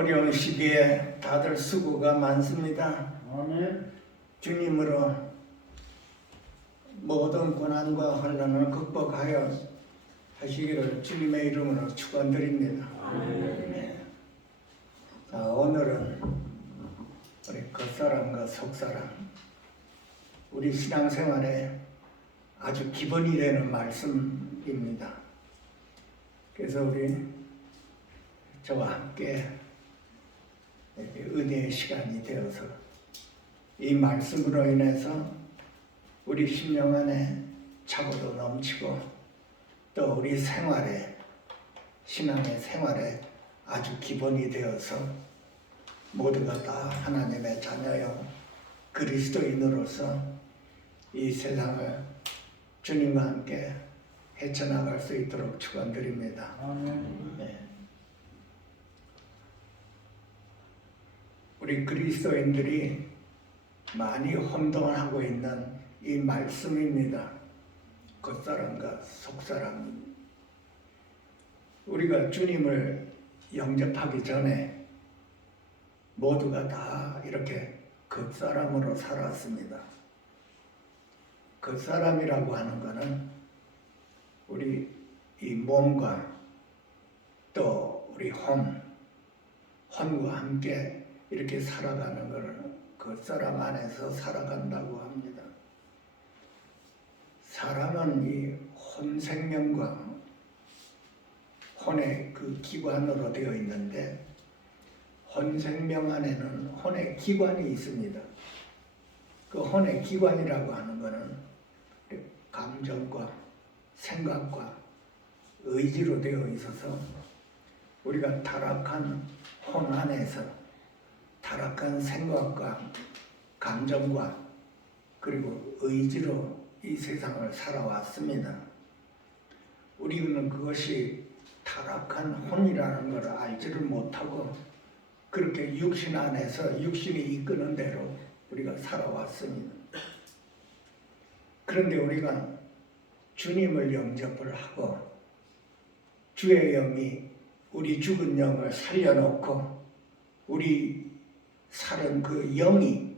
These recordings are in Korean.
어려운 시기에 다들 수고가 많습니다. 아멘. 주님으로 모든 고난과 환난을 극복하여 하시기를 주님의 이름으로 축원드립니다. 네. 자, 오늘은 우리 겉사람과 속사람, 우리 신앙생활에 아주 기본이 되는 말씀입니다. 그래서 우리 저와 함께 이렇게 은혜의 시간이 되어서 이 말씀으로 인해서 우리 심령 안에 차고도 넘치고 또 우리 생활에, 신앙의 생활에 아주 기본이 되어서 모두가 다 하나님의 자녀요 그리스도인으로서 이 세상을 주님과 함께 헤쳐나갈 수 있도록 축원드립니다. 아멘. 네. 우리 그리스도인들이 많이 혼동을 하고 있는 이 말씀입니다. 겉사람과 속사람. 우리가 주님을 영접하기 전에 모두가 다 이렇게 겉사람으로 살았습니다. 겉사람이라고 하는 것은 우리 이 몸과 또 우리 혼과 함께 이렇게 살아가는 것을 겉사람 안에서 살아간다고 합니다. 사람은 이 혼생명과 혼의 그 기관으로 되어 있는데 혼생명 안에는 혼의 기관이 있습니다. 그 혼의 기관이라고 하는 것은 감정과 생각과 의지로 되어 있어서 우리가 타락한 혼 안에서 타락한 생각과 감정과 그리고 의지로 이 세상을 살아왔습니다. 우리는 그것이 타락한 혼이라는 걸 알지를 못하고 그렇게 육신 안에서 육신이 이끄는 대로 우리가 살아왔습니다. 그런데 우리가 주님을 영접을 하고 주의 영이 우리 죽은 영을 살려놓고 우리 살은 그 영이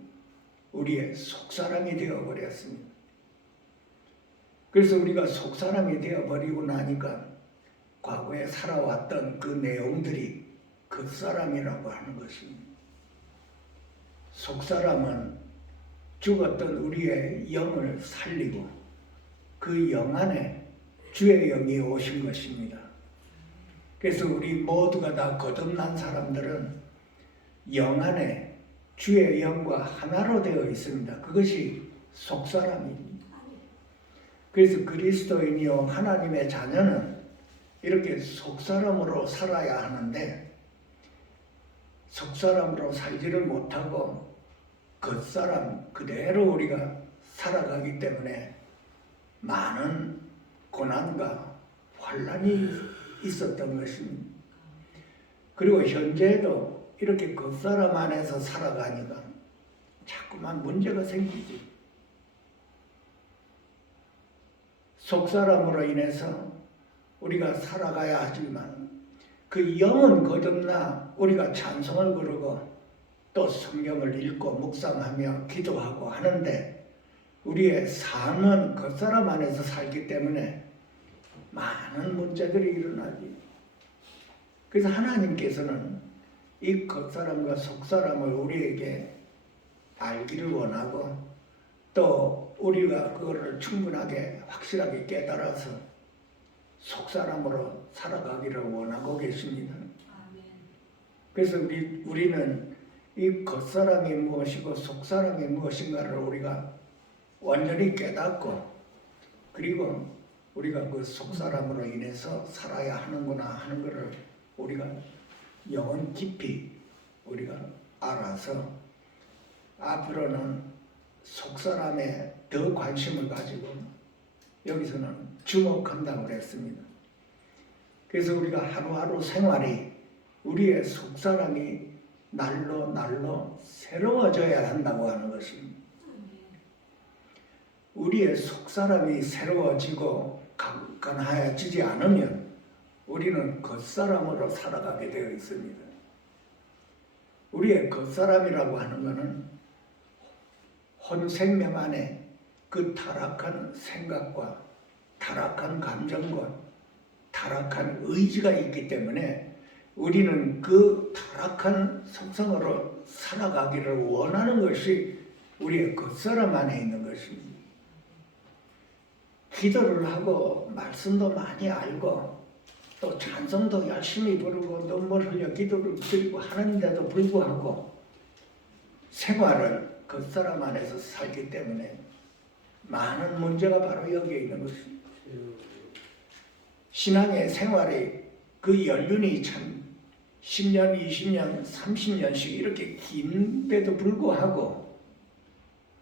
우리의 속사람이 되어버렸습니다. 그래서 우리가 속사람이 되어버리고 나니까 과거에 살아왔던 그 내용들이 겉사람이라고 하는 것입니다. 속사람은 죽었던 우리의 영을 살리고 그 영 안에 주의 영이 오신 것입니다. 그래서 우리 모두가 다 거듭난 사람들은 영 안에 주의 영과 하나로 되어 있습니다. 그것이 속사람입니다. 그래서 그리스도인이요 하나님의 자녀는 이렇게 속사람으로 살아야 하는데 속사람으로 살지를 못하고 겉사람 그대로 우리가 살아가기 때문에 많은 고난과 환난이 있었던 것입니다. 그리고 현재도 이렇게 겉사람 안에서 살아가니까 자꾸만 문제가 생기지. 속사람으로 인해서 우리가 살아가야 하지만 그 영은 거듭나 우리가 찬송을 부르고 또 성경을 읽고 묵상하며 기도하고 하는데 우리의 삶은 겉사람 안에서 살기 때문에 많은 문제들이 일어나지. 그래서 하나님께서는 이 겉사람과 속사람을 우리에게 알기를 원하고 또 우리가 그거를 충분하게 확실하게 깨달아서 속사람으로 살아가기를 원하고 계십니다. 그래서 우리는 이 겉사람이 무엇이고 속사람이 무엇인가를 우리가 완전히 깨닫고 그리고 우리가 그 속사람으로 인해서 살아야 하는구나 하는 것을 우리가 영혼 깊이 우리가 알아서 앞으로는 속사람에 더 관심을 가지고 여기서는 주목한다고 그랬습니다. 그래서 우리가 하루하루 생활이 우리의 속사람이 날로 새로워져야 한다고 하는 것입니다. 우리의 속사람이 새로워지고 강건해지지 않으면 우리는 겉사람으로 살아가게 되어 있습니다. 우리의 겉사람이라고 하는 것은 혼 생명 안에 그 타락한 생각과 타락한 감정과 타락한 의지가 있기 때문에 우리는 그 타락한 속성으로 살아가기를 원하는 것이 우리의 겉사람 안에 있는 것입니다. 기도를 하고 말씀도 많이 알고 또 찬송도 열심히 부르고 눈물 흘려 기도를 드리고 하는데도 불구하고 생활을 겉사람 안에서 살기 때문에 많은 문제가 바로 여기에 있는 것입니다. 신앙의 생활이 그 연륜이 참 10년, 20년, 30년씩 이렇게 긴데도 불구하고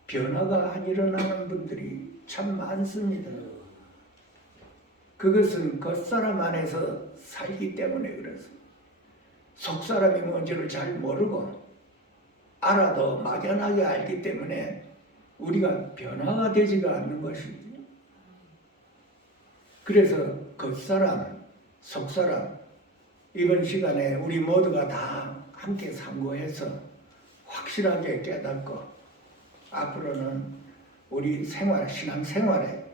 변화가 안 일어나는 분들이 참 많습니다. 그것은 겉사람 안에서 살기 때문에 그렇습니다. 속사람이 뭔지를 잘 모르고 알아도 막연하게 알기 때문에 우리가 변화가 되지가 않는 것입니다. 그래서 겉사람, 속사람 이번 시간에 우리 모두가 다 함께 상고해서 확실하게 깨닫고 앞으로는 우리 생활, 신앙생활에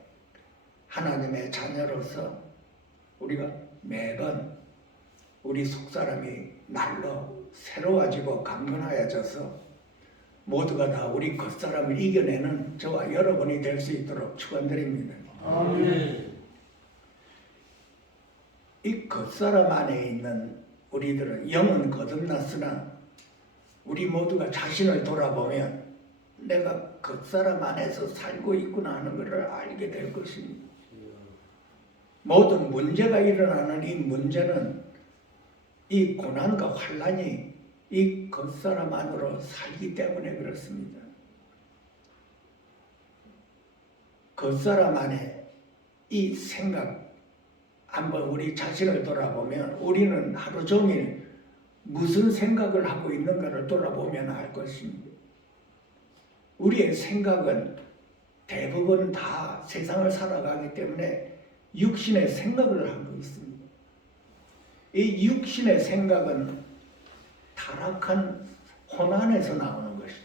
하나님의 자녀로서 우리가 매번 우리 속사람이 날로 새로워지고 강건하여져서 모두가 다 우리 겉사람을 이겨내는 저와 여러분이 될 수 있도록 축원드립니다. 아멘. 이 겉사람 안에 있는 우리들은 영은 거듭났으나 우리 모두가 자신을 돌아보면 내가 겉사람 안에서 살고 있구나 하는 것을 알게 될 것입니다. 모든 문제가 일어나는 이 문제는 이 고난과 환난이 이 겉사람 안으로 살기 때문에 그렇습니다. 겉사람 안에 이 생각 한번 우리 자신을 돌아보면 우리는 하루 종일 무슨 생각을 하고 있는가를 돌아보면 알 것입니다. 우리의 생각은 대부분 다 세상을 살아가기 때문에 육신의 생각을 하고 있습니다. 이 육신의 생각은 타락한 혼안에서 나오는 것이죠.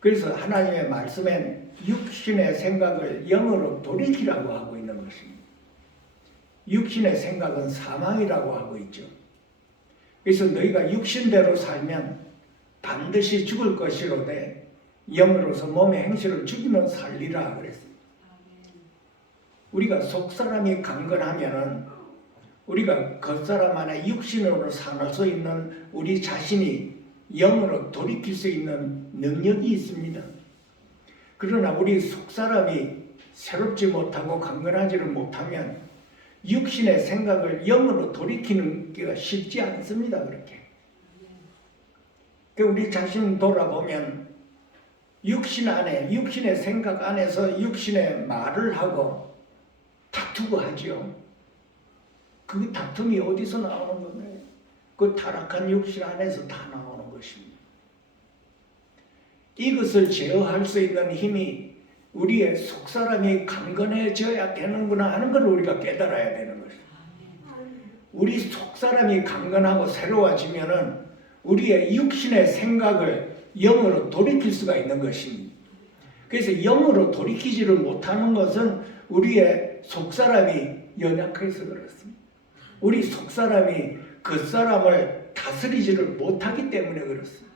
그래서 하나님의 말씀엔 육신의 생각을 영으로 돌이키라고 하고 있는 것입니다. 육신의 생각은 사망이라고 하고 있죠. 그래서 너희가 육신대로 살면 반드시 죽을 것이로되 영으로서 몸의 행실을 죽이면 살리라 그랬어요. 우리가 속사람이 강건하면은 우리가 겉사람 안에 육신으로 살 수 있는 우리 자신이 영으로 돌이킬 수 있는 능력이 있습니다. 그러나 우리 속사람이 새롭지 못하고 강건하지를 못하면 육신의 생각을 영으로 돌이키는 게 쉽지 않습니다. 그렇게. 우리 자신 돌아보면 육신 안에, 육신의 생각 안에서 육신의 말을 하고 다투고 하죠. 그 다툼이 어디서 나오는 거예요? 그 타락한 육신 안에서 다 나오는 것입니다. 이것을 제어할 수 있는 힘이 우리의 속사람이 강건해져야 되는구나 하는 걸 우리가 깨달아야 되는 것입니다. 우리 속사람이 강건하고 새로워지면은 우리의 육신의 생각을 영으로 돌이킬 수가 있는 것입니다. 그래서 영으로 돌이키지를 못하는 것은 우리의 속사람이 연약해서 그렇습니다. 우리 속사람이 겉사람을 다스리지를 못하기 때문에 그렇습니다.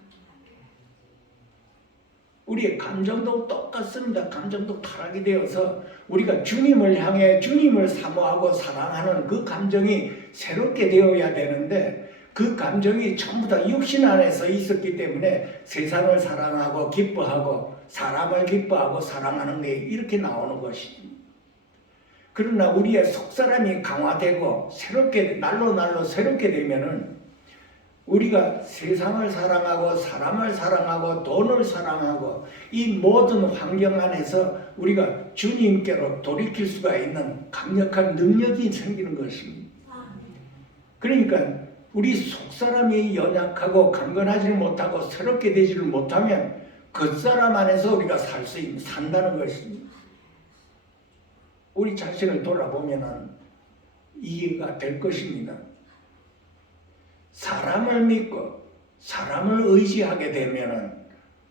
우리의 감정도 똑같습니다. 감정도 타락이 되어서 우리가 주님을 향해 주님을 사모하고 사랑하는 그 감정이 새롭게 되어야 되는데 그 감정이 전부 다 육신 안에서 있었기 때문에 세상을 사랑하고 기뻐하고 사람을 기뻐하고 사랑하는 게 이렇게 나오는 것입니다. 그러나 우리의 속사람이 강화되고 새롭게 날로 새롭게 되면은 우리가 세상을 사랑하고 사람을 사랑하고 돈을 사랑하고 이 모든 환경 안에서 우리가 주님께로 돌이킬 수가 있는 강력한 능력이 생기는 것입니다. 그러니까 우리 속사람이 연약하고 강건하지를 못하고 새롭게 되지를 못하면 겉사람 안에서 우리가 산다는 것입니다. 우리 자신을 돌아보면 이해가 될 것입니다. 사람을 믿고 사람을 의지하게 되면은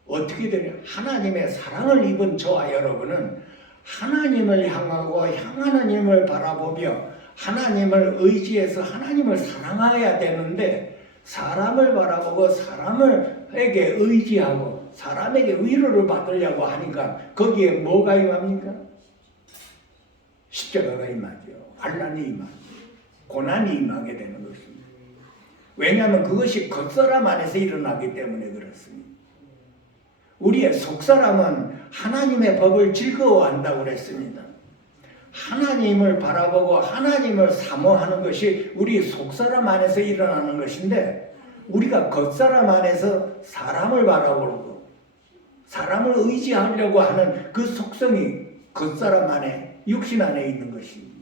어떻게 되냐? 하나님의 사랑을 입은 저와 여러분은 하나님을 향하고 하나님을 바라보며 하나님을 의지해서 하나님을 사랑해야 되는데, 사람을 바라보고 사람에게 의지하고 사람에게 위로를 받으려고 하니까 거기에 뭐가 임합니까? 십자가가 임하죠. 환난이 임하죠. 고난이 임하게 되는 것입니다. 왜냐하면 그것이 겉사람 안에서 일어나기 때문에 그렇습니다. 우리의 속사람은 하나님의 법을 즐거워한다고 그랬습니다. 하나님을 바라보고 하나님을 사모하는 것이 우리 속사람 안에서 일어나는 것인데, 우리가 겉사람 안에서 사람을 바라보고 사람을 의지하려고 하는 그 속성이 겉사람 안에, 육신 안에 있는 것입니다.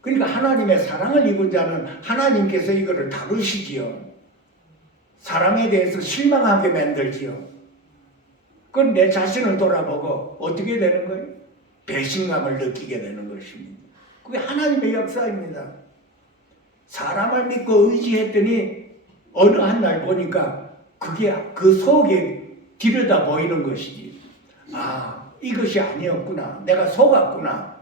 그러니까 하나님의 사랑을 입은 자는 하나님께서 이거를 다루시지요. 사람에 대해서 실망하게 만들지요. 그건 내 자신을 돌아보고 어떻게 되는 거예요? 배신감을 느끼게 되는 것입니다. 그게 하나님의 역사입니다. 사람을 믿고 의지했더니 어느 한 날 보니까 그게 그 속에 들여다 보이는 것이지. 아, 이것이 아니었구나. 내가 속았구나.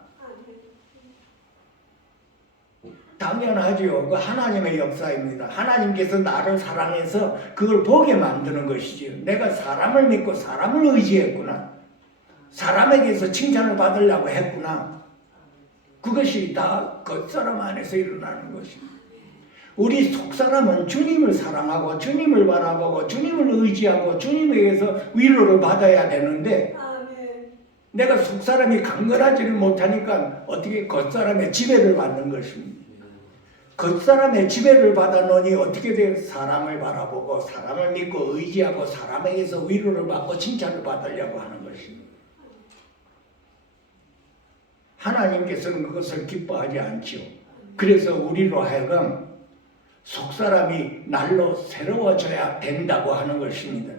당연하지요. 그 하나님의 역사입니다. 하나님께서 나를 사랑해서 그걸 보게 만드는 것이지요. 내가 사람을 믿고 사람을 의지했구나. 사람에게서 칭찬을 받으려고 했구나. 그것이 다 겉사람 안에서 일어나는 것입니다. 우리 속사람은 주님을 사랑하고 주님을 바라보고 주님을 의지하고 주님에게서 위로를 받아야 되는데, 내가 속사람이 강건하지를 못하니까 어떻게 겉사람의 지배를 받는 것입니다. 겉사람의 지배를 받아놓으니 어떻게 돼요? 사람을 바라보고 사람을 믿고 의지하고 사람에게서 위로를 받고 칭찬을 받으려고 하는 것입니다. 하나님께서는 그것을 기뻐하지 않지요. 그래서 우리로 하여금 속사람이 날로 새로워져야 된다고 하는 것입니다.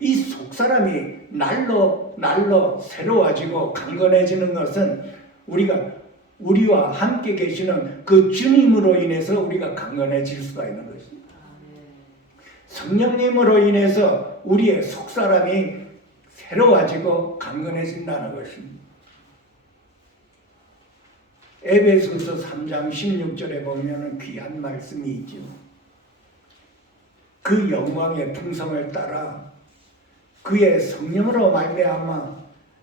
이 속사람이 날로 새로워지고 강건해지는 것은 우리와 함께 계시는 그 주님으로 인해서 우리가 강건해질 수가 있는 것입니다. 성령님으로 인해서 우리의 속사람이 새로워지고 강건해진다는 것입니다. 에베소서 3장 16절에 보면 귀한 말씀이 있죠. 그 영광의 풍성을 따라 그의 성령으로 말미암아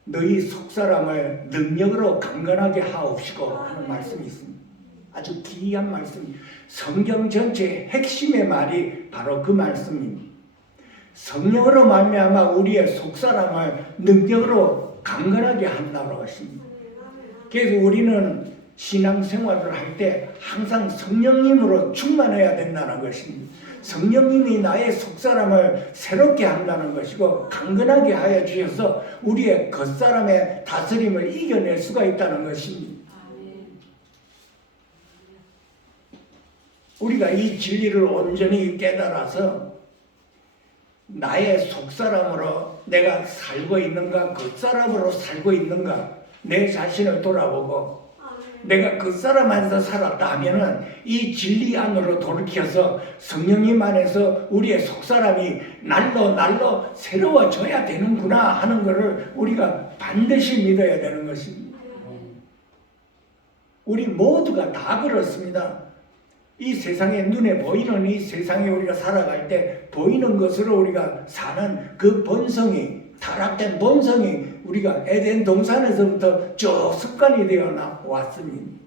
너희 속사람을 능력으로 강건하게 하옵시고 하는 말씀이 있습니다. 아주 귀한 말씀. 성경 전체의 핵심의 말이 바로 그 말씀입니다. 성령으로 말미암아 우리의 속사람을 능력으로 강건하게 한다고 하십니다. 그래서 우리는 신앙생활을 할 때 항상 성령님으로 충만해야 된다는 것입니다. 성령님이 나의 속사람을 새롭게 한다는 것이고 강건하게 하여 주셔서 우리의 겉사람의 다스림을 이겨낼 수가 있다는 것입니다. 우리가 이 진리를 온전히 깨달아서 나의 속사람으로 내가 살고 있는가, 겉사람으로 살고 있는가, 내 자신을 돌아보고 내가 그 사람 안에서 살았다 하면은 이 진리 안으로 돌이켜서 성령님 안에서 우리의 속사람이 날로 새로워져야 되는구나 하는 것을 우리가 반드시 믿어야 되는 것입니다. 우리 모두가 다 그렇습니다. 이 세상에 눈에 보이는 이 세상에 우리가 살아갈 때 보이는 것으로 우리가 사는 그 본성이, 타락된 본성이 우리가 에덴 동산에서부터 쭉 습관이 되어 왔습니다.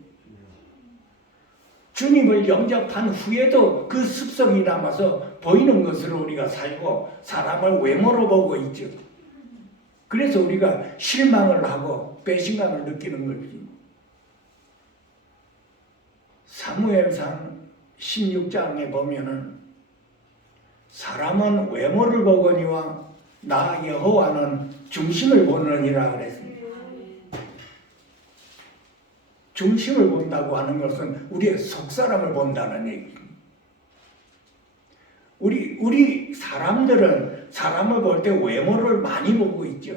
주님을 영접한 후에도 그 습성이 남아서 보이는 것으로 우리가 살고 사람을 외모로 보고 있죠. 그래서 우리가 실망을 하고 배신감을 느끼는 거지. 사무엘상 16장에 보면은 사람은 외모를 보거니와 나 여호와는 중심을 보느니라 그랬습니다. 중심을 본다고 하는 것은 우리의 속사람을 본다는 얘기입니다. 우리 사람들은 사람을 볼 때 외모를 많이 보고 있죠.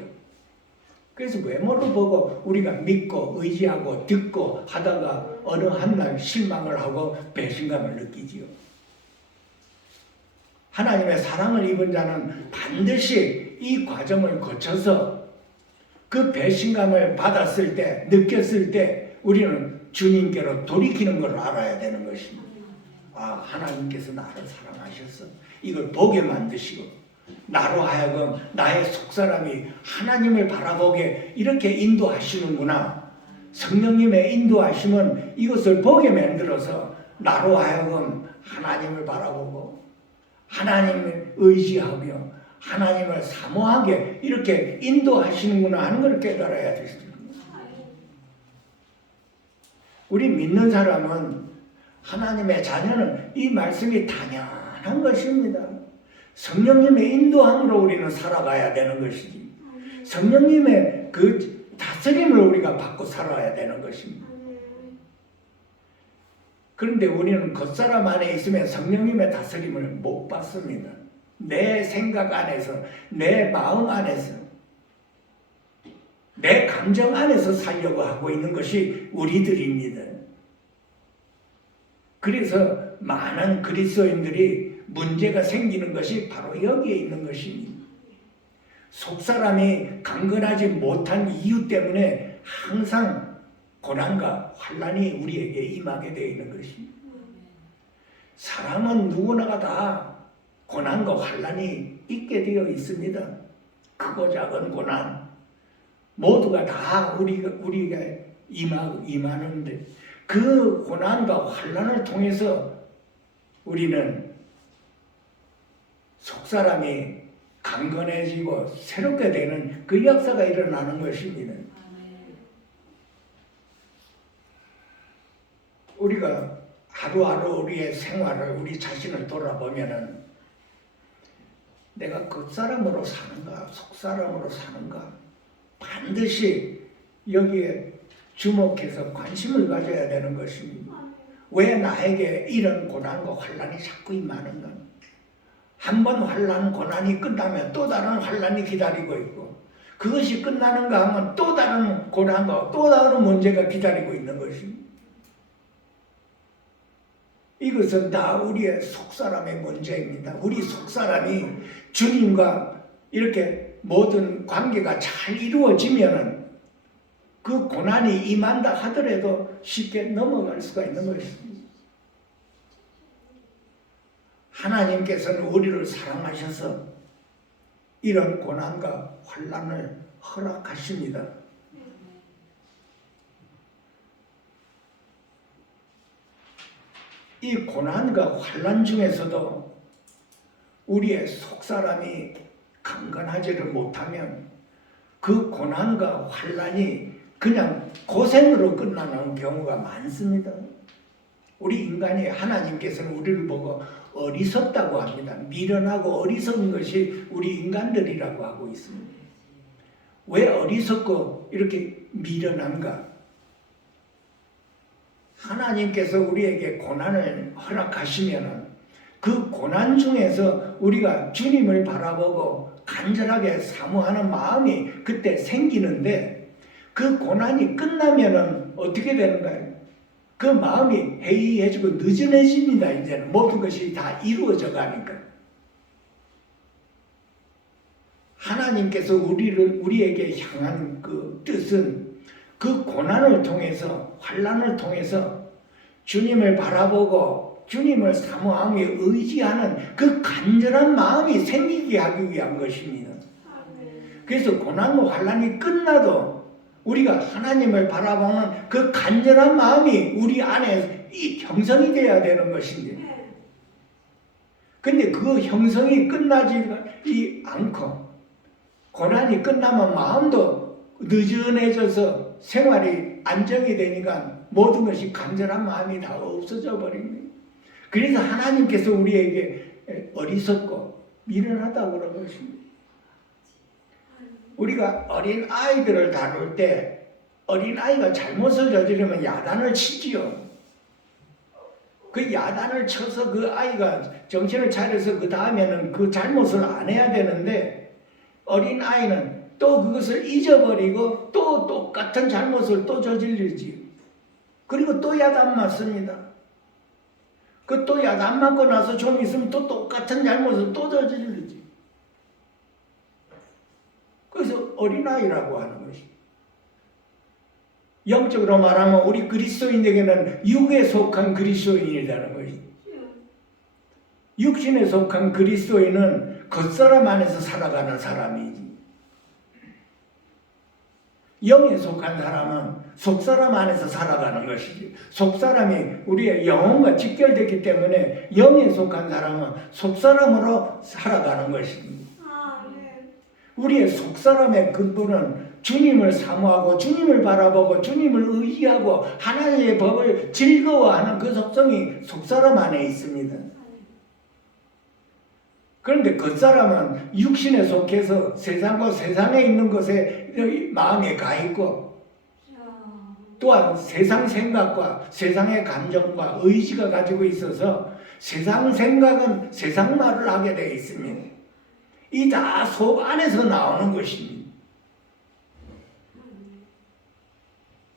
그래서 외모를 보고 우리가 믿고 의지하고 듣고 하다가 어느 한 날 실망을 하고 배신감을 느끼지요. 하나님의 사랑을 입은 자는 반드시 이 과정을 거쳐서 그 배신감을 받았을 때, 느꼈을 때 우리는 주님께로 돌이키는 걸 알아야 되는 것입니다. 아, 하나님께서 나를 사랑하셔서 이걸 보게 만드시고 나로 하여금 나의 속사람이 하나님을 바라보게 이렇게 인도하시는구나. 성령님의 인도하심은 이것을 보게 만들어서 나로 하여금 하나님을 바라보고 하나님을 의지하며 하나님을 사모하게 이렇게 인도하시는구나 하는 걸 깨달아야 되겠습니다. 우리 믿는 사람은 하나님의 자녀는 이 말씀이 당연한 것입니다. 성령님의 인도함으로 우리는 살아가야 되는 것이지. 성령님의 그 다스림을 우리가 받고 살아야 되는 것입니다. 그런데 우리는 겉사람 안에 있으면 성령님의 다스림을 못 받습니다. 내 생각 안에서, 내 마음 안에서, 내 감정 안에서 살려고 하고 있는 것이 우리들입니다. 그래서 많은 그리스도인들이 문제가 생기는 것이 바로 여기에 있는 것입니다. 속사람이 강건하지 못한 이유 때문에 항상 고난과 환난이 우리에게 임하게 되어 있는 것입니다. 사람은 누구나가 다 고난과 환난이 있게 되어 있습니다. 크고 작은 고난 모두가 다 우리가 임하는데 그 고난과 환난을 통해서 우리는 속사람이 강건해지고 새롭게 되는 그 역사가 일어나는 것입니다. 우리가 하루하루 우리의 생활을, 우리 자신을 돌아보면은 내가 겉사람으로 사는가, 속사람으로 사는가, 반드시 여기에 주목해서 관심을 가져야 되는 것입니다. 왜 나에게 이런 고난과 환난이 자꾸 임하는가? 한 번 환난, 고난이 끝나면 또 다른 환난이 기다리고 있고 그것이 끝나는가 하면 또 다른 고난과 또 다른 문제가 기다리고 있는 것입니다. 이것은 다 우리의 속사람의 문제입니다. 우리 속사람이 주님과 이렇게 모든 관계가 잘 이루어지면은 그 고난이 임한다 하더라도 쉽게 넘어갈 수가 있는 것입니다. 하나님께서는 우리를 사랑하셔서 이런 고난과 환난을 허락하십니다. 이 고난과 환난 중에서도 우리의 속사람이 강건하지를 못하면 그 고난과 환난이 그냥 고생으로 끝나는 경우가 많습니다. 우리 인간이 하나님께서는 우리를 보고 어리석다고 합니다. 미련하고 어리석은 것이 우리 인간들이라고 하고 있습니다. 왜 어리석고 이렇게 미련한가? 하나님께서 우리에게 고난을 허락하시면 그 고난 중에서 우리가 주님을 바라보고 간절하게 사모하는 마음이 그때 생기는데 그 고난이 끝나면은 어떻게 되는가요? 그 마음이 해이해지고 느슨해집니다. 이제는 모든 것이 다 이루어져 가니까. 하나님께서 우리에게 향한 그 뜻은 그 고난을 통해서, 환난을 통해서 주님을 바라보고 주님을 사모하며 의지하는 그 간절한 마음이 생기게 하기 위한 것입니다. 그래서 고난과 환난이 끝나도 우리가 하나님을 바라보는 그 간절한 마음이 우리 안에 형성이 되어야 되는 것입니다. 근데 그 형성이 끝나지 않고 고난이 끝나면 마음도 느슨해져서 생활이 안정이 되니까 모든 것이 간절한 마음이 다 없어져 버립니다. 그래서 하나님께서 우리에게 어리석고 미련하다고 그런 것입니다. 우리가 어린 아이들을 다룰 때 어린 아이가 잘못을 저지르면 야단을 치지요. 그 야단을 쳐서 그 아이가 정신을 차려서 그 다음에는 그 잘못을 안 해야 되는데 어린 아이는 또 그것을 잊어버리고 또 똑같은 잘못을 또 저지르지. 그리고 또 야단 맞습니다. 그 또 약 안 맞고 나서 좀 있으면 또 똑같은 잘못을 또 저지르지. 그래서 어린아이라고 하는 것이. 영적으로 말하면 우리 그리스도인에게는 육에 속한 그리스도인이라는 것이. 육신에 속한 그리스도인은 겉사람 안에서 살아가는 사람이지. 영에 속한 사람은 속사람 안에서 살아가는 것이지. 속사람이 우리의 영혼과 직결되기 때문에 영에 속한 사람은 속사람으로 살아가는 것입니다. 우리의 속사람의 근본은 주님을 사모하고 주님을 바라보고 주님을 의지하고 하나님의 법을 즐거워하는 그 속성이 속사람 안에 있습니다. 그런데 겉사람은 육신에 속해서 세상과 세상에 있는 것에 마음에 가 있고 또한 세상 생각과 세상의 감정과 의지가 가지고 있어서 세상 생각은 세상 말을 하게 되어 있습니다. 이 다 속 안에서 나오는 것입니다.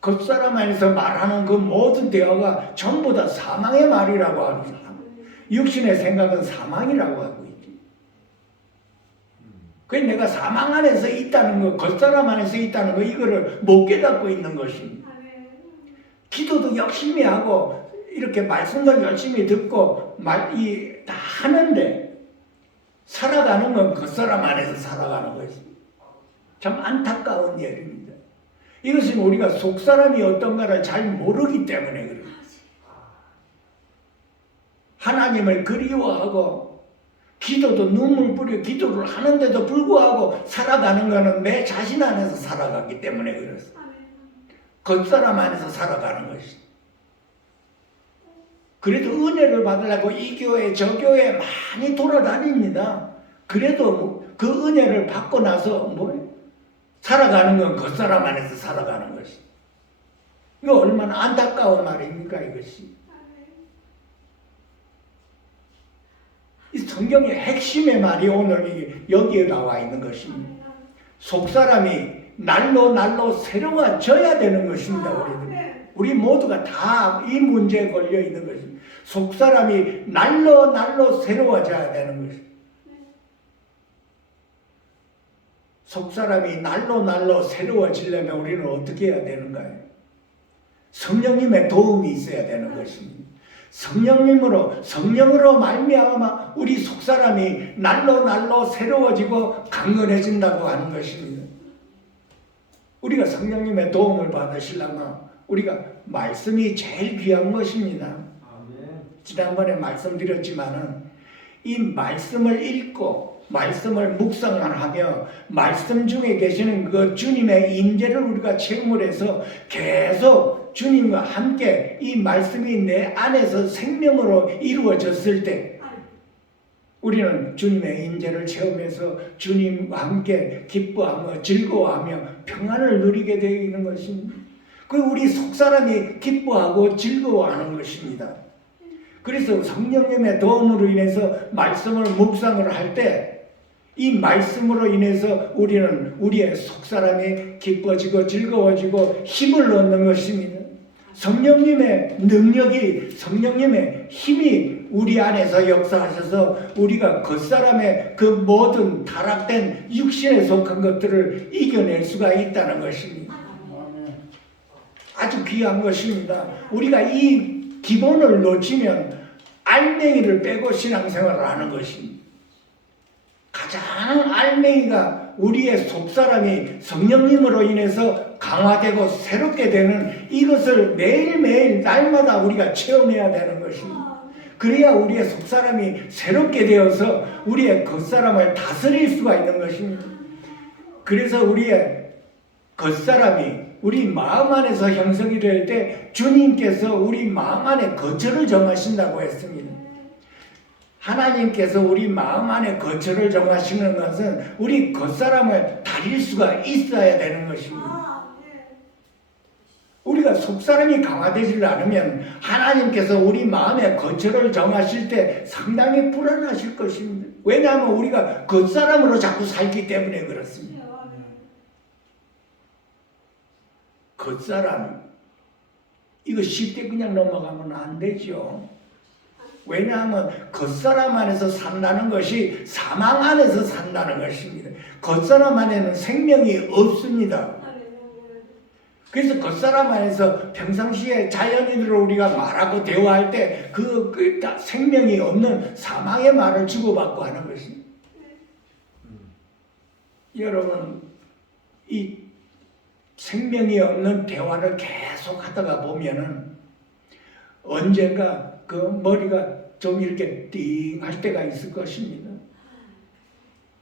겉사람 안에서 말하는 그 모든 대화가 전부 다 사망의 말이라고 합니다. 육신의 생각은 사망이라고 하고 있지. 그래서 내가 사망 안에서 있다는 거, 겉사람 안에서 있다는 거, 이거를 못 깨닫고 있는 것입니다. 기도도 열심히 하고 이렇게 말씀도 열심히 듣고 다 하는데 살아가는 건 겉사람 안에서 살아가는 것입니다. 참 안타까운 일입니다. 이것은 우리가 속사람이 어떤가를 잘 모르기 때문에 그래요. 하나님을 그리워하고 기도도 눈물 뿌려 기도를 하는데도 불구하고 살아가는 것은 내 자신 안에서 살아가기 때문에 그렇습니다. 겉사람 안에서 살아가는 것이. 그래도 은혜를 받으려고 이 교회 저 교회 많이 돌아다닙니다. 그래도 그 은혜를 받고 나서 살아가는 건 겉사람 안에서 살아가는 것이. 이거 얼마나 안타까운 말입니까 이것이. 이 성경의 핵심의 말이 오늘 여기에 나와 있는 것입니다. 속사람이 날로 새로워져야 되는 것입니다. 우리 모두가 다 이 문제에 걸려 있는 것입니다. 속사람이 날로 새로워져야 되는 것입니다. 속사람이 날로 새로워지려면 우리는 어떻게 해야 되는가요? 성령님의 도움이 있어야 되는 것입니다. 성령으로 말미암아 우리 속사람이 날로 새로워지고 강건해진다고 하는 것입니다. 우리가 성령님의 도움을 받으시려면 우리가 말씀이 제일 귀한 것입니다. 지난번에 말씀드렸지만은 이 말씀을 읽고 말씀을 묵상만 하며 말씀 중에 계시는 그 주님의 임재를 우리가 체험을 해서 계속 주님과 함께 이 말씀이 내 안에서 생명으로 이루어졌을 때 우리는 주님의 임재를 체험해서 주님과 함께 기뻐하며 즐거워하며 평안을 누리게 되어 있는 것입니다. 그 우리 속사람이 기뻐하고 즐거워하는 것입니다. 그래서 성령님의 도움으로 인해서 말씀을 묵상을 할 때 이 말씀으로 인해서 우리는 우리의 속사람이 기뻐지고 즐거워지고 힘을 얻는 것입니다. 성령님의 능력이, 성령님의 힘이 우리 안에서 역사하셔서 우리가 겉사람의 그 모든 타락된 육신에 속한 것들을 이겨낼 수가 있다는 것입니다. 아주 귀한 것입니다. 우리가 이 기본을 놓치면 알맹이를 빼고 신앙생활을 하는 것입니다. 가장 알맹이가 우리의 속사람이 성령님으로 인해서 강화되고 새롭게 되는 이것을 매일매일 날마다 우리가 체험해야 되는 것입니다. 그래야 우리의 속사람이 새롭게 되어서 우리의 겉사람을 다스릴 수가 있는 것입니다. 그래서 우리의 겉사람이 우리 마음 안에서 형성이 될 때 주님께서 우리 마음 안에 거처를 정하신다고 했습니다. 하나님께서 우리 마음 안에 거처를 정하시는 것은 우리 겉사람을 다릴 수가 있어야 되는 것입니다. 우리가 속사람이 강화되지 않으면 하나님께서 우리 마음에 거처를 정하실 때 상당히 불안하실 것입니다. 왜냐하면 우리가 겉사람으로 자꾸 살기 때문에 그렇습니다. 겉사람, 이거 쉽게 그냥 넘어가면 안 되죠. 왜냐하면 겉사람 안에서 산다는 것이 사망 안에서 산다는 것입니다. 겉사람 안에는 생명이 없습니다. 그래서 겉사람 안에서 평상시에 자연인으로 우리가 말하고 대화할 때 그 생명이 없는 사망의 말을 주고받고 하는 것입니다. 여러분, 이 생명이 없는 대화를 계속 하다가 보면은 언젠가 그 머리가 좀 이렇게 띵할 때가 있을 것입니다.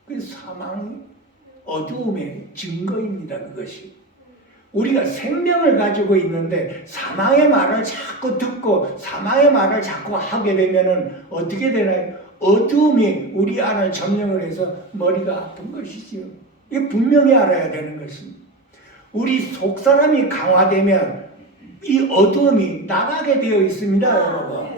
그 사망, 어두움의 증거입니다. 그것이. 우리가 생명을 가지고 있는데 사망의 말을 자꾸 듣고 사망의 말을 자꾸 하게 되면은 어떻게 되나요? 어두움이 우리 안을 점령을 해서 머리가 아픈 것이지요. 이게 분명히 알아야 되는 것입니다. 우리 속사람이 강화되면 이 어두움이 나가게 되어 있습니다, 여러분.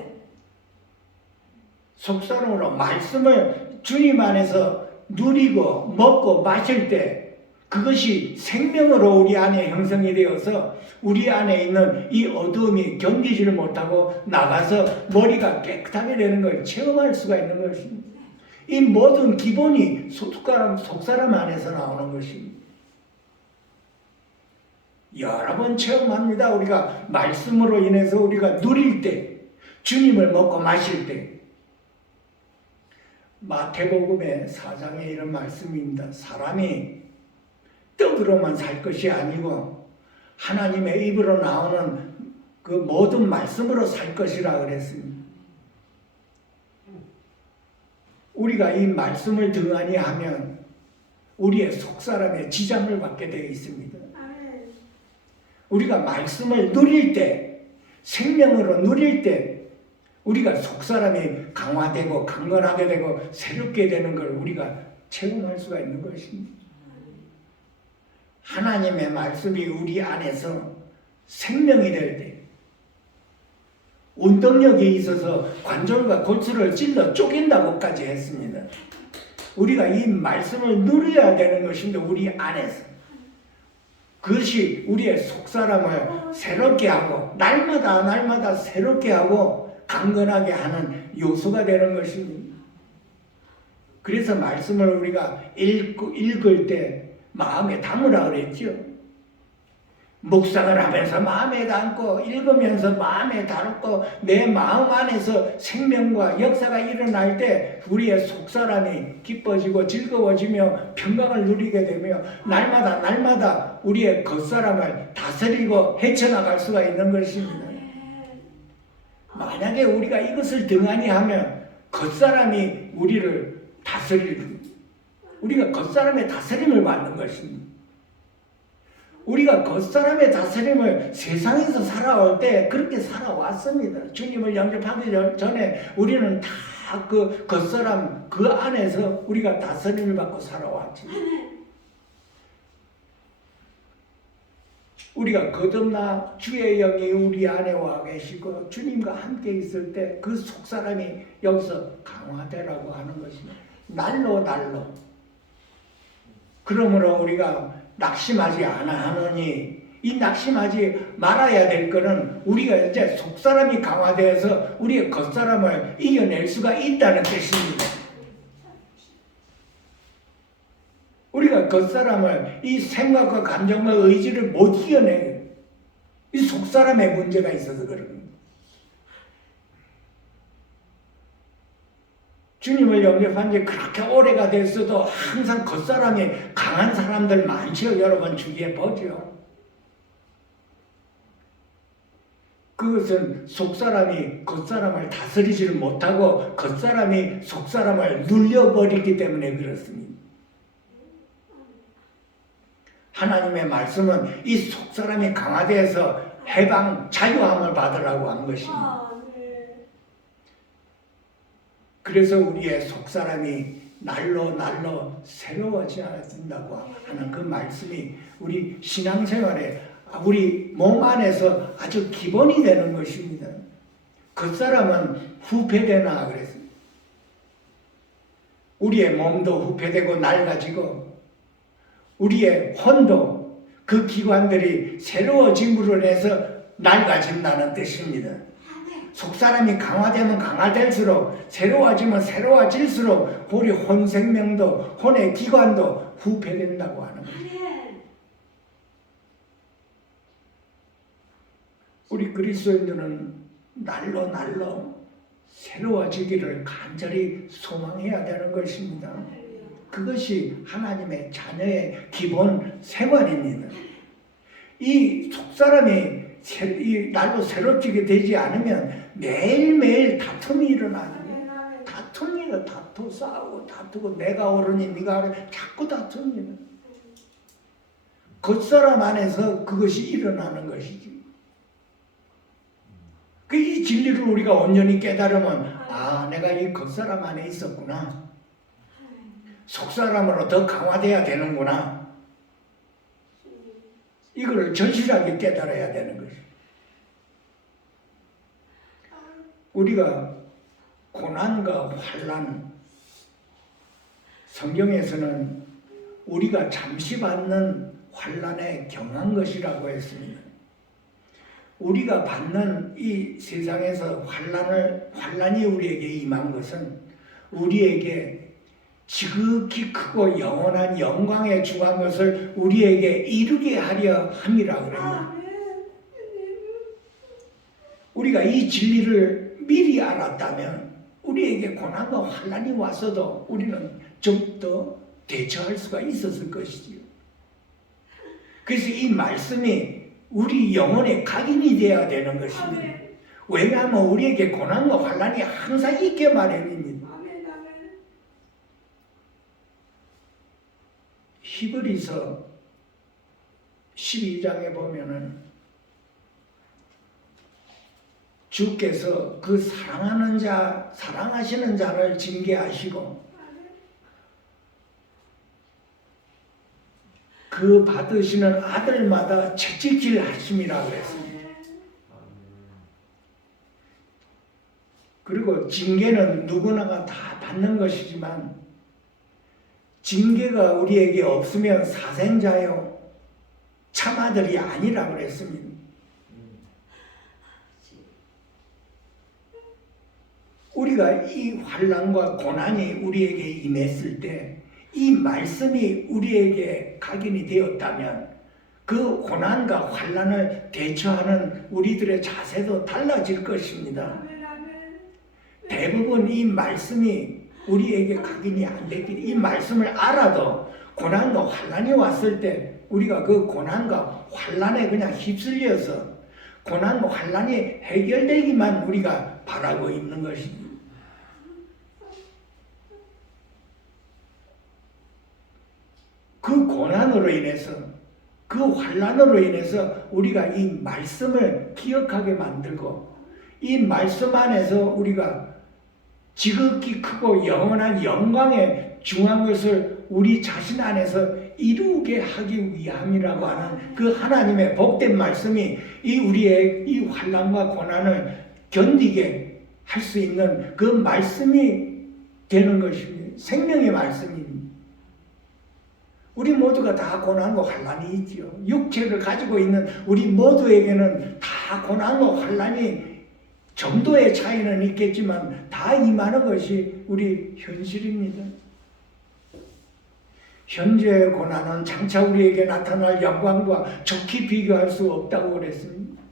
속사람으로 말씀을 주님 안에서 누리고 먹고 마실 때 그것이 생명으로 우리 안에 형성이 되어서 우리 안에 있는 이 어두움이 견디지를 못하고 나가서 머리가 깨끗하게 되는 걸 체험할 수가 있는 것입니다. 이 모든 기본이 속사람 안에서 나오는 것입니다. 여러 번 체험합니다. 우리가 말씀으로 인해서 우리가 누릴 때, 주님을 먹고 마실 때. 마태복음의 4장에 이런 말씀입니다. 사람이 떡으로만 살 것이 아니고 하나님의 입으로 나오는 그 모든 말씀으로 살 것이라 그랬습니다. 우리가 이 말씀을 등한히 하면 우리의 속사람의 지장을 받게 되어 있습니다. 우리가 말씀을 누릴 때, 생명으로 누릴 때 우리가 속사람이 강화되고 강건하게 되고 새롭게 되는 걸 우리가 체험할 수가 있는 것입니다. 하나님의 말씀이 우리 안에서 생명이 될 때, 운동력이 있어서 관절과 골수를 찔러 쪼갠다고까지 했습니다. 우리가 이 말씀을 누려야 되는 것인데 우리 안에서 그것이 우리의 속사람을 새롭게 하고 날마다 새롭게 하고 강건하게 하는 요소가 되는 것입니다. 그래서 말씀을 우리가 읽을 때 마음에 담으라 그랬죠. 묵상을 하면서 마음에 담고 읽으면서 마음에 담고 내 마음 안에서 생명과 역사가 일어날 때 우리의 속사람이 기뻐지고 즐거워지며 평강을 누리게 되며 날마다 우리의 겉사람을 다스리고 헤쳐나갈 수가 있는 것입니다. 만약에 우리가 이것을 등한히 하면 겉사람이 우리를 우리가 겉사람의 다스림을 받는 것입니다. 우리가 겉사람의 다스림을 세상에서 살아올 때 그렇게 살아왔습니다. 주님을 영접하기 전에 우리는 다 그 겉사람 그 안에서 우리가 다스림을 받고 살아왔지. 우리가 거듭나 주의 영이 우리 안에 와 계시고 주님과 함께 있을 때 그 속사람이 여기서 강화되라고 하는 것입니다. 날로 그러므로 우리가 낙심하지 않아 하느니 이 낙심하지 말아야 될 것은 우리가 이제 속사람이 강화되어서 우리의 겉사람을 이겨낼 수가 있다는 뜻입니다. 우리가 겉사람을 이 생각과 감정과 의지를 못 이겨내요. 이 속사람의 문제가 있어서 그런 겁니다. 주님을 영접한 지 그렇게 오래가 됐어도 항상 겉사람이 강한 사람들 많죠. 여러분 주위에 보죠. 그것은 속사람이 겉사람을 다스리지를 못하고 겉사람이 속사람을 눌려버리기 때문에 그렇습니다. 하나님의 말씀은 이 속사람이 강화되어서 해방, 자유함을 받으라고 한 것입니다. 그래서 우리의 속사람이 날로 새로워져야 된다고 하는 그 말씀이 우리 신앙생활에 우리 몸 안에서 아주 기본이 되는 것입니다. 겉사람은 후패되나 그랬습니다. 우리의 몸도 후패되고 낡아지고 우리의 혼도 그 기관들이 새로워짐으로 해서 낡아진다는 뜻입니다. 속사람이 강화되면 강화될수록, 새로워지면 새로워질수록 우리 혼 생명도, 혼의 기관도 후패된다고 하는 거예요. 우리 그리스도인들은 날로 새로워지기를 간절히 소망해야 되는 것입니다. 그것이 하나님의 자녀의 기본 생활입니다. 이 속사람이 이 날로 새롭게 되지 않으면 매일매일 다툼이 일어나요. 다툼이에요. 싸우고 다투고 내가 옳으니 네가 옳으니 자꾸 다툽니다. 겉사람 안에서 그것이 일어나는 것이지. 이 진리를 우리가 온전히 깨달으면 내가 이 겉사람 안에 있었구나. 속사람으로 더 강화돼야 되는구나. 이거를 절실하게 깨달아야 되는 것이죠. 우리가 고난과 환난, 성경에서는 우리가 잠시 받는 환난에 경한 것이라고 했습니다. 우리가 받는 이 세상에서 환난이 우리에게 임한 것은 우리에게 지극히 크고 영원한 영광에 중한 것을 우리에게 이루게 하려 함이라 그럽니다. 우리가 이 진리를 미리 알았다면 우리에게 고난과 환난이 왔어도 우리는 좀 더 대처할 수가 있었을 것이지요. 그래서 이 말씀이 우리 영혼에 각인이 되어야 되는 것입니다. 왜냐하면 우리에게 고난과 환난이 항상 있게 마련입니다. 히브리서 12장에 보면은 주께서 그 사랑하시는 자를 징계하시고 그 받으시는 아들마다 채찍질 하심이라고 했습니다. 그리고 징계는 누구나가 다 받는 것이지만 징계가 우리에게 없으면 사생자요 참아들이 아니라고 그랬습니다. 우리가 이 환난과 고난이 우리에게 임했을 때 이 말씀이 우리에게 각인이 되었다면 그 고난과 환난을 대처하는 우리들의 자세도 달라질 것입니다. 대부분 이 말씀이 우리에게 각인이 안 됐기, 이 말씀을 알아도 고난과 환난이 왔을 때 우리가 그 고난과 환난에 그냥 휩쓸려서 고난과 환난이 해결되기만 우리가 바라고 있는 것입니다. 그 고난으로 인해서, 그 환난으로 인해서 우리가 이 말씀을 기억하게 만들고 이 말씀 안에서 우리가 지극히 크고 영원한 영광에 중한 것을 우리 자신 안에서 이루게 하기 위함이라고 하는 그 하나님의 복된 말씀이 이 우리의 이 환난과 고난을 견디게 할 수 있는 그 말씀이 되는 것입니다. 생명의 말씀입니다. 우리 모두가 다 고난과 환난이 있지요. 육체를 가지고 있는 우리 모두에게는 다 고난과 환난이 정도의 차이는 있겠지만 다 임하는 것이 우리 현실입니다. 현재의 고난은 장차 우리에게 나타날 영광과 좋게 비교할 수 없다고 그랬습니다.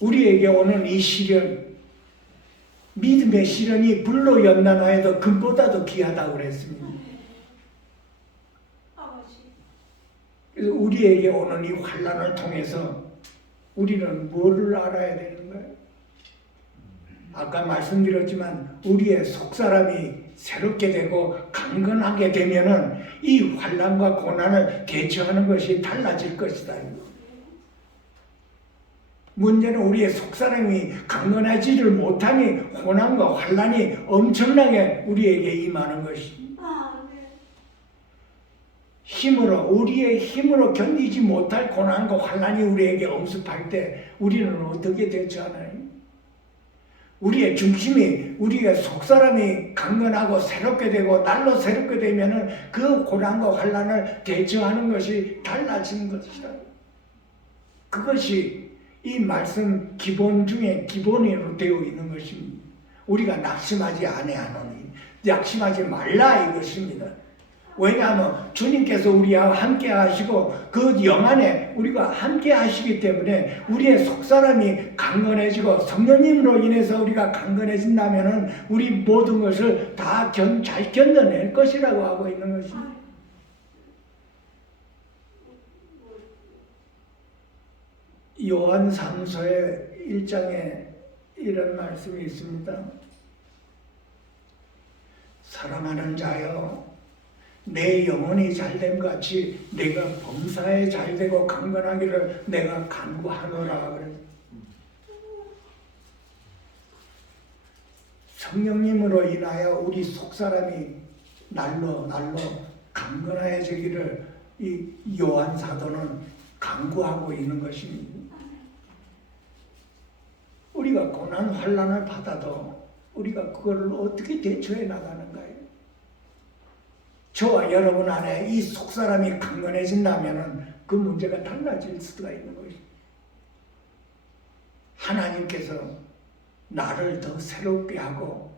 우리에게 오는 이 시련, 믿음의 시련이 불로 연단하여도 금보다도 귀하다고 그랬습니다. 그래서 우리에게 오는 이 환난을 통해서 우리는 뭐를 알아야 되는가요? 아까 말씀드렸지만 우리의 속사람이 새롭게 되고 강건하게 되면은 이 환난과 고난을 대처하는 것이 달라질 것이다. 문제는 우리의 속사람이 강건하지를 못하니 고난과 환난이 엄청나게 우리에게 임하는 것입니다. 우리의 힘으로 견디지 못할 고난과 환난이 우리에게 엄습할 때 우리는 어떻게 대처하나요? 우리의 중심이, 우리의 속사람이 강건하고 새롭게 되고 날로 새롭게 되면은 그 고난과 환난을 대처하는 것이 달라지는 것이다. 그것이 이 말씀 기본 중에 기본으로 되어 있는 것입니다. 우리가 낙심하지 아니하노니 낙심하지 말라 이것입니다. 왜냐하면 주님께서 우리와 함께 하시고 그 영안에 우리가 함께 하시기 때문에 우리의 속사람이 강건해지고 성령님으로 인해서 우리가 강건해진다면 우리 모든 것을 다 잘 견뎌낼 것이라고 하고 있는 것입니다. 요한 3서의 1장에 이런 말씀이 있습니다. 사랑하는 자여, 내 영혼이 잘됨 같이 내가 범사에 잘되고 강건하기를 내가 간구하노라. 성령님으로 인하여 우리 속사람이 날로 강건해지기를 이 요한 사도는 간구하고 있는 것입니다. 우리가 고난 환난을 받아도 우리가 그걸 어떻게 대처해 나가는가요? 저와 여러분 안에 이 속사람이 강건해진다면 그 문제가 달라질 수가 있는 것입니다. 하나님께서 나를 더 새롭게 하고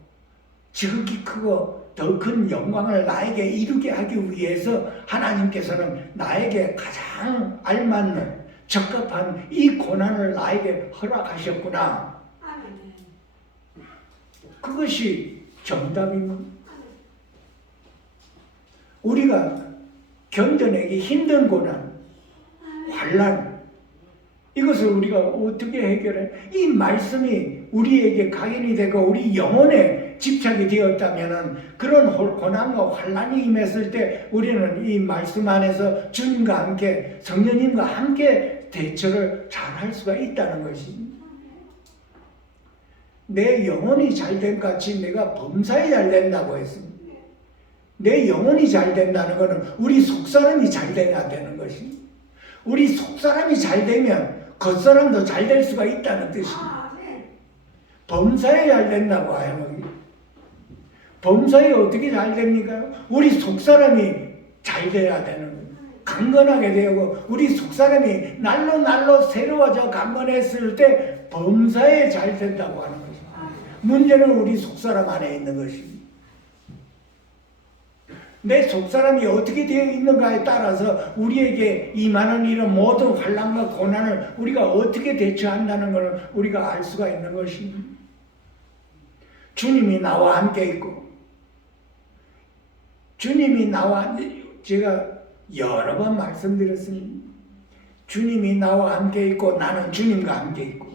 지극히 크고 더 큰 영광을 나에게 이루게 하기 위해서 하나님께서는 나에게 가장 알맞는 적합한 이 고난을 나에게 허락하셨구나. 그것이 정답입니다. 우리가 견뎌내기 힘든 고난, 환난, 이것을 우리가 어떻게 해결해? 이 말씀이 우리에게 각인이 되고 우리 영혼에 집착이 되었다면 그런 고난과 환난이 임했을 때 우리는 이 말씀 안에서 주님과 함께 성령님과 함께 대처를 잘 할 수가 있다는 것입니다. 내 영혼이 잘된 같이 내가 범사에 잘된다고 했습니다. 내 영혼이 잘 된다는 것은 우리 속사람이 잘 돼야 되는 것입니다. 우리 속사람이 잘 되면 겉사람도 잘 될 수가 있다는 뜻입니다. 범사에 잘 된다고 하면 범사에 어떻게 잘 됩니까? 우리 속사람이 잘 돼야 되는 거예요. 강건하게 되고 우리 속사람이 날로 새로워져 강건했을 때 범사에 잘 된다고 하는 것입니다. 문제는 우리 속사람 안에 있는 것입니다. 내 속사람이 어떻게 되어 있는가에 따라서 우리에게 임하는 이런 모든 환난과 고난을 우리가 어떻게 대처한다는 것을 우리가 알 수가 있는 것입니다. 주님이 나와 함께 있고 주님이 나와 제가 여러 번 말씀드렸습니다. 주님이 나와 함께 있고 나는 주님과 함께 있고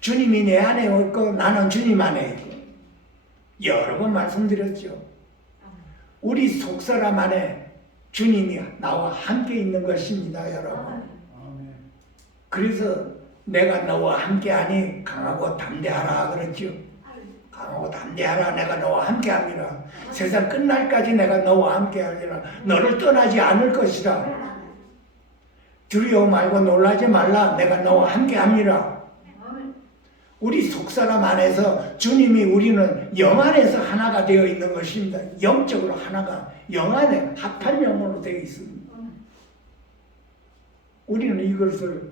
주님이 내 안에 있고 나는 주님 안에 있고 여러 번 말씀드렸죠. 우리 속사람 안에 주님이 나와 함께 있는 것입니다, 여러분. 그래서 내가 너와 함께하니 강하고 담대하라 그랬죠. 강하고 담대하라. 내가 너와 함께합니다. 세상 끝날까지 내가 너와 함께하리라. 너를 떠나지 않을 것이다. 두려워 말고 놀라지 말라. 내가 너와 함께합니다. 우리 속사람 안에서 주님이 우리는 영 안에서 하나가 되어 있는 것입니다. 영적으로 하나가 영 안에 합한 영으로 되어 있습니다. 우리는 이것을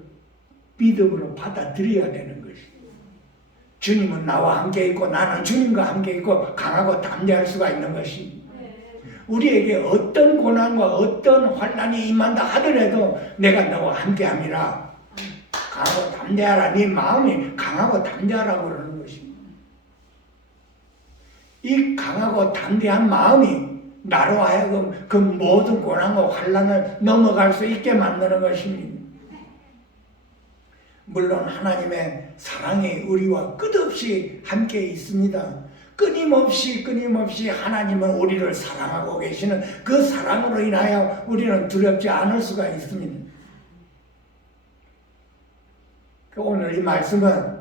믿음으로 받아들여야 되는 것입니다. 주님은 나와 함께 있고 나는 주님과 함께 있고 강하고 담대할 수가 있는 것입니다. 우리에게 어떤 고난과 어떤 환난이 임한다 하더라도 내가 너와 함께함이라. 강하고 담대하라. 네 마음이 강하고 담대하라고 그러는 것입니다. 이 강하고 담대한 마음이 나로 하여금 그 모든 고난과 환난을 넘어갈 수 있게 만드는 것입니다. 물론 하나님의 사랑이 우리와 끝없이 함께 있습니다. 끊임없이 하나님은 우리를 사랑하고 계시는 그 사랑으로 인하여 우리는 두렵지 않을 수가 있습니다. 오늘 이 말씀은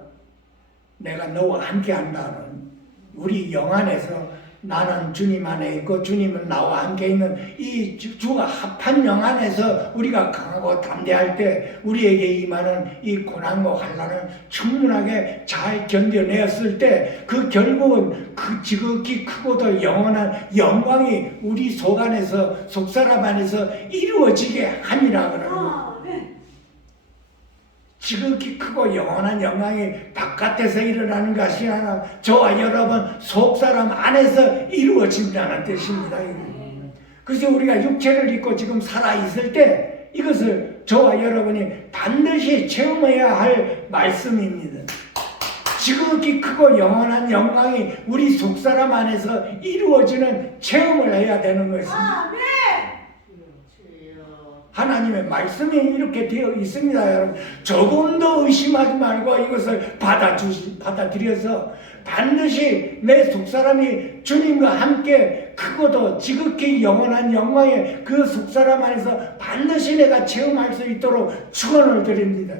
내가 너와 함께 한다는 우리 영 안에서 나는 주님 안에 있고 주님은 나와 함께 있는 이 주가 합한 영 안에서 우리가 강하고 담대할 때 우리에게 임하는 이 고난과 환난을 충분하게 잘 견뎌내었을 때 그 결국은 그 지극히 크고도 영원한 영광이 우리 속 안에서 속사람 안에서 이루어지게 하니라 그러는 거예요. 지극히 크고 영원한 영광이 바깥에서 일어나는 것이 아니라 저와 여러분 속사람 안에서 이루어진다는 뜻입니다. 그래서 우리가 육체를 입고 지금 살아있을 때 이것을 저와 여러분이 반드시 체험해야 할 말씀입니다. 지극히 크고 영원한 영광이 우리 속사람 안에서 이루어지는 체험을 해야 되는 것입니다. 하나님의 말씀이 이렇게 되어 있습니다, 여러분. 조금도 의심하지 말고 이것을 받아들여서 반드시 내 속사람이 주님과 함께 크고도 지극히 영원한 영광의 그 속사람 안에서 반드시 내가 체험할 수 있도록 축원을 드립니다.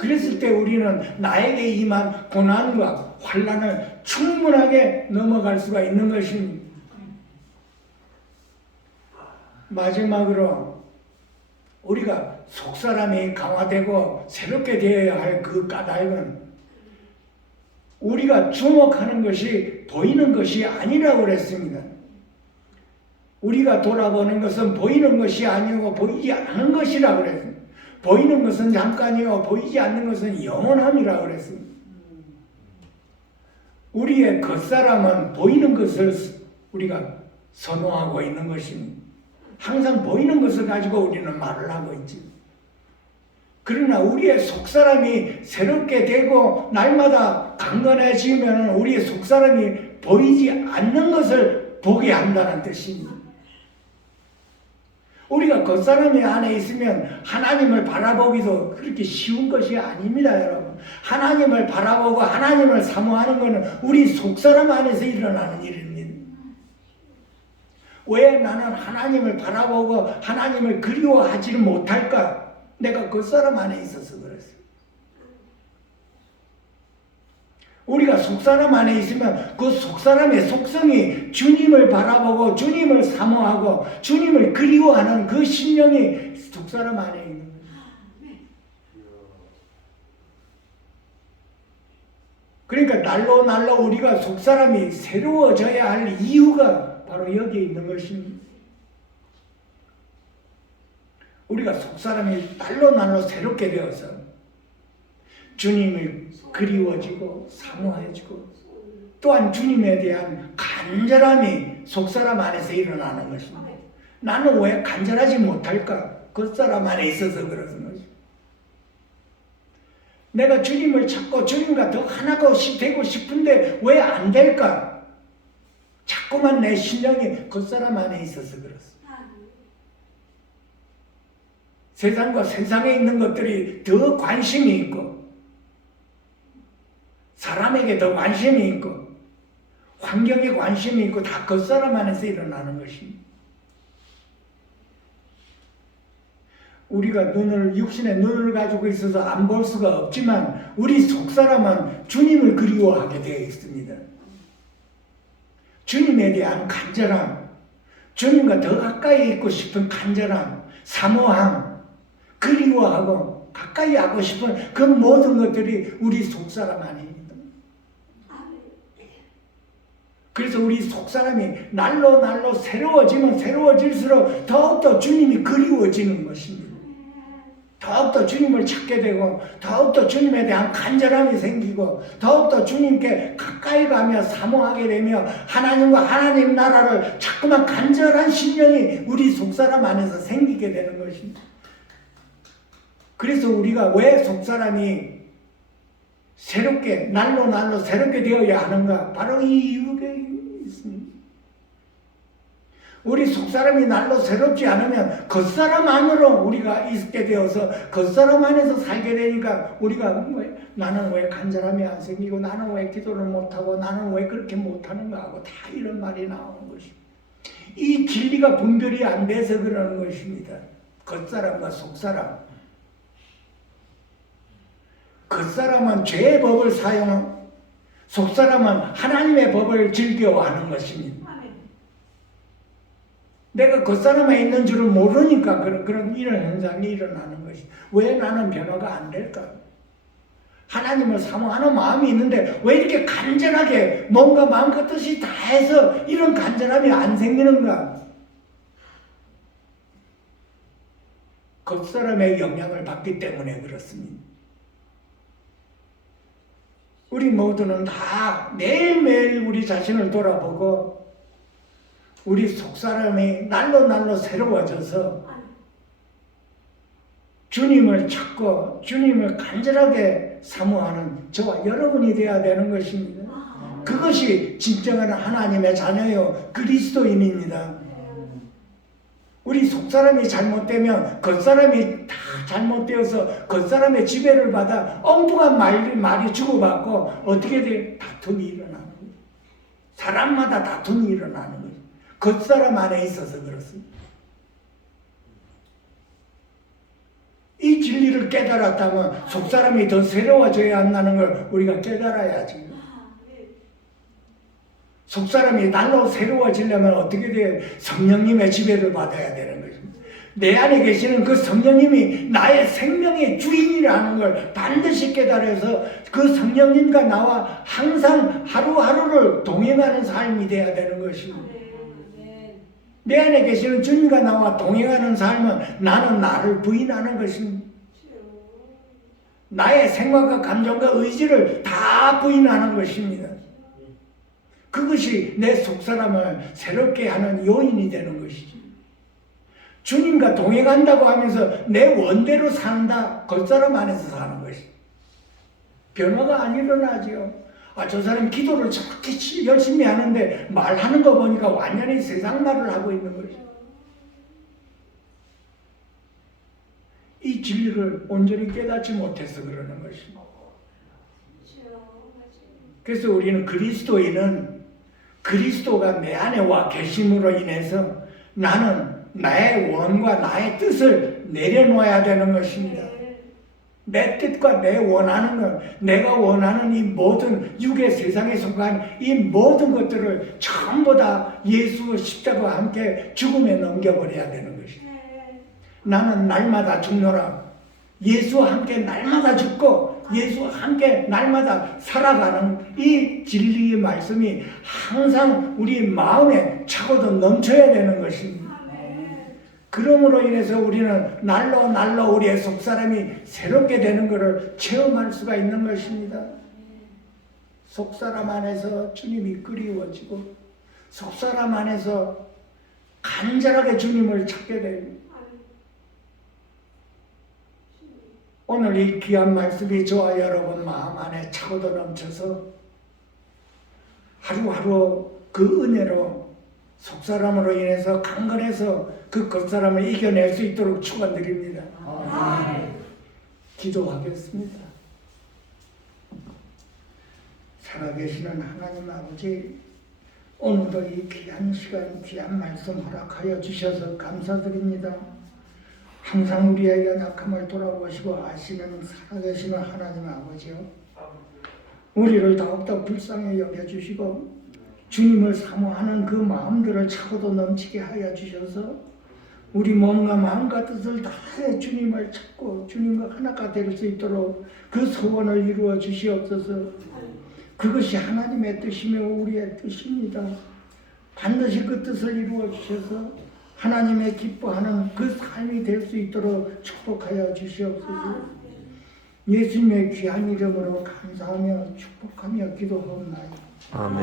그랬을 때 우리는 나에게 임한 고난과 환난을 충분하게 넘어갈 수가 있는 것입니다. 마지막으로 우리가 속사람이 강화되고 새롭게 되어야 할 그 까닭은 우리가 주목하는 것이 보이는 것이 아니라고 그랬습니다. 우리가 돌아보는 것은 보이는 것이 아니고 보이지 않는 것이라고 그랬습니다. 보이는 것은 잠깐이요 보이지 않는 것은 영원함이라고 그랬습니다. 우리의 겉사람은 보이는 것을 우리가 선호하고 있는 것입니다. 항상 보이는 것을 가지고 우리는 말을 하고 있지. 그러나 우리의 속사람이 새롭게 되고 날마다 강건해지면 우리의 속사람이 보이지 않는 것을 보게 한다는 뜻입니다. 우리가 겉사람이 안에 있으면 하나님을 바라보기도 그렇게 쉬운 것이 아닙니다, 여러분. 하나님을 바라보고 하나님을 사모하는 것은 우리 속사람 안에서 일어나는 일입니다. 왜 나는 하나님을 바라보고 하나님을 그리워하지를 못할까? 내가 겉사람 안에 있어서 그랬어요. 우리가 속사람 안에 있으면 그 속사람의 속성이 주님을 바라보고 주님을 사모하고 주님을 그리워하는 그 심령이 속사람 안에 있는 거예요. 그러니까 날로 우리가 속사람이 새로워져야 할 이유가 바로 여기에 있는 것입니다. 우리가 속사람이 날로 새롭게 되어서 주님을 그리워지고 사모해지고 또한 주님에 대한 간절함이 속사람 안에서 일어나는 것입니다. 나는 왜 간절하지 못할까? 겉사람 안에 있어서 그러는 거죠. 내가 주님을 찾고 주님과 더 하나가 되고 싶은데 왜 안 될까? 자꾸만 내 심령이 겉사람 안에 있어서 그렇습니다. 세상과 세상에 있는 것들이 더 관심이 있고 사람에게 더 관심이 있고 환경에 관심이 있고 다 겉사람 안에서 일어나는 것입니다. 우리가 육신의 눈을 가지고 있어서 안 볼 수가 없지만 우리 속사람은 주님을 그리워하게 되어 있습니다. 주님에 대한 간절함, 주님과 더 가까이 있고 싶은 간절함, 사모함, 그리워하고 가까이 하고 싶은 그 모든 것들이 우리 속사람 안입니다. 그래서 우리 속사람이 날로 새로워지면 새로워질수록 더욱더 주님이 그리워지는 것입니다. 더욱더 주님을 찾게 되고 더욱더 주님에 대한 간절함이 생기고 더욱더 주님께 가까이 가며 사모하게 되며 하나님과 하나님 나라를 자꾸만 간절한 심령이 우리 속사람 안에서 생기게 되는 것입니다. 그래서 우리가 왜 속사람이 새롭게 날로 새롭게 되어야 하는가? 바로 이 이유가 있습니다. 우리 속사람이 날로 새롭지 않으면 겉사람 안으로 우리가 있게 되어서 겉사람 안에서 살게 되니까 우리가 나는 왜 간절함이 안 생기고 나는 왜 기도를 못하고 나는 왜 그렇게 못하는가 하고 다 이런 말이 나오는 것입니다. 이 진리가 분별이 안 돼서 그러는 것입니다. 겉사람과 속사람. 겉사람은 죄의 법을 사용하고 속사람은 하나님의 법을 즐겨하는 것입니다. 내가 겉사람에 있는 줄을 모르니까 그런 이런 현상이 일어나는 것이. 왜 나는 변화가 안 될까? 하나님을 사모하는 마음이 있는데 왜 이렇게 간절하게 뭔가 마음껏 뜻이 다 해서 이런 간절함이 안 생기는가? 겉사람의 영향을 받기 때문에 그렇습니다. 우리 모두는 다 매일매일 우리 자신을 돌아보고 우리 속사람이 날로 새로워져서 주님을 찾고 주님을 간절하게 사모하는 저와 여러분이 되어야 되는 것입니다. 그것이 진정한 하나님의 자녀요 그리스도인입니다. 우리 속사람이 잘못되면 겉사람이 다 잘못되어서 겉사람의 지배를 받아 엉뚱한 말이 주고받고 어떻게 돼? 다툼이 일어나는 거예요. 사람마다 다툼이 일어나는 거예요. 겉사람 안에 있어서 그렇습니다. 이 진리를 깨달았다면 속사람이 더 새로워져야 한다는 걸 우리가 깨달아야지. 속사람이 날로 새로워지려면 어떻게 돼요? 성령님의 지배를 받아야 되는 것입니다. 내 안에 계시는 그 성령님이 나의 생명의 주인이라는 걸 반드시 깨달아서 그 성령님과 나와 항상 하루하루를 동행하는 삶이 되어야 되는 것입니다. 내 안에 계시는 주님과 나와 동행하는 삶은 나는 나를 부인하는 것입니다. 나의 생각과 감정과 의지를 다 부인하는 것입니다. 그것이 내 속사람을 새롭게 하는 요인이 되는 것이지. 주님과 동행한다고 하면서 내 원대로 산다, 겉사람 안에서 사는 것이. 변화가 안 일어나죠. 저 사람 기도를 저렇게 열심히 하는데 말하는 거 보니까 완전히 세상 말을 하고 있는 것이. 이 진리를 온전히 깨닫지 못해서 그러는 것입니다. 그래서 우리는 그리스도가 내 안에 와 계심으로 인해서 나는 나의 원과 나의 뜻을 내려놓아야 되는 것입니다. 내 뜻과 내 원하는 것, 내가 원하는 이 모든 육의 세상에 속한 이 모든 것들을 전부 다 예수 십자가와 함께 죽음에 넘겨버려야 되는 것입니다. 나는 날마다 죽노라. 예수와 함께 날마다 죽고 예수와 함께 날마다 살아가는 이 진리의 말씀이 항상 우리 마음에 차고도 넘쳐야 되는 것입니다. 그러므로 인해서 우리는 날로 우리의 속사람이 새롭게 되는 것을 체험할 수가 있는 것입니다. 속사람 안에서 주님이 그리워지고 속사람 안에서 간절하게 주님을 찾게 됩니다. 오늘 이 귀한 말씀이 저와 여러분 마음 안에 차고도 넘쳐서 하루하루 그 은혜로 속사람으로 인해서 강건해서 그 겉사람을 이겨낼 수 있도록 축원드립니다. 기도하겠습니다. 살아계시는 하나님 아버지, 오늘도 이 귀한 시간, 귀한 말씀 허락하여 주셔서 감사드립니다. 항상 우리의 연약함을 돌아보시고 아시는 살아계시는 하나님 아버지요, 우리를 더욱더 불쌍히 여겨주시고 주님을 사모하는 그 마음들을 차고도 넘치게 하여 주셔서 우리 몸과 마음과 뜻을 다해 주님을 찾고 주님과 하나가 될 수 있도록 그 소원을 이루어 주시옵소서. 그것이 하나님의 뜻이며 우리의 뜻입니다. 반드시 그 뜻을 이루어 주셔서 하나님의 기뻐하는 그 삶이 될 수 있도록 축복하여 주시옵소서. 예수님의 귀한 이름으로 감사하며 축복하며 기도하옵나이다. 아멘.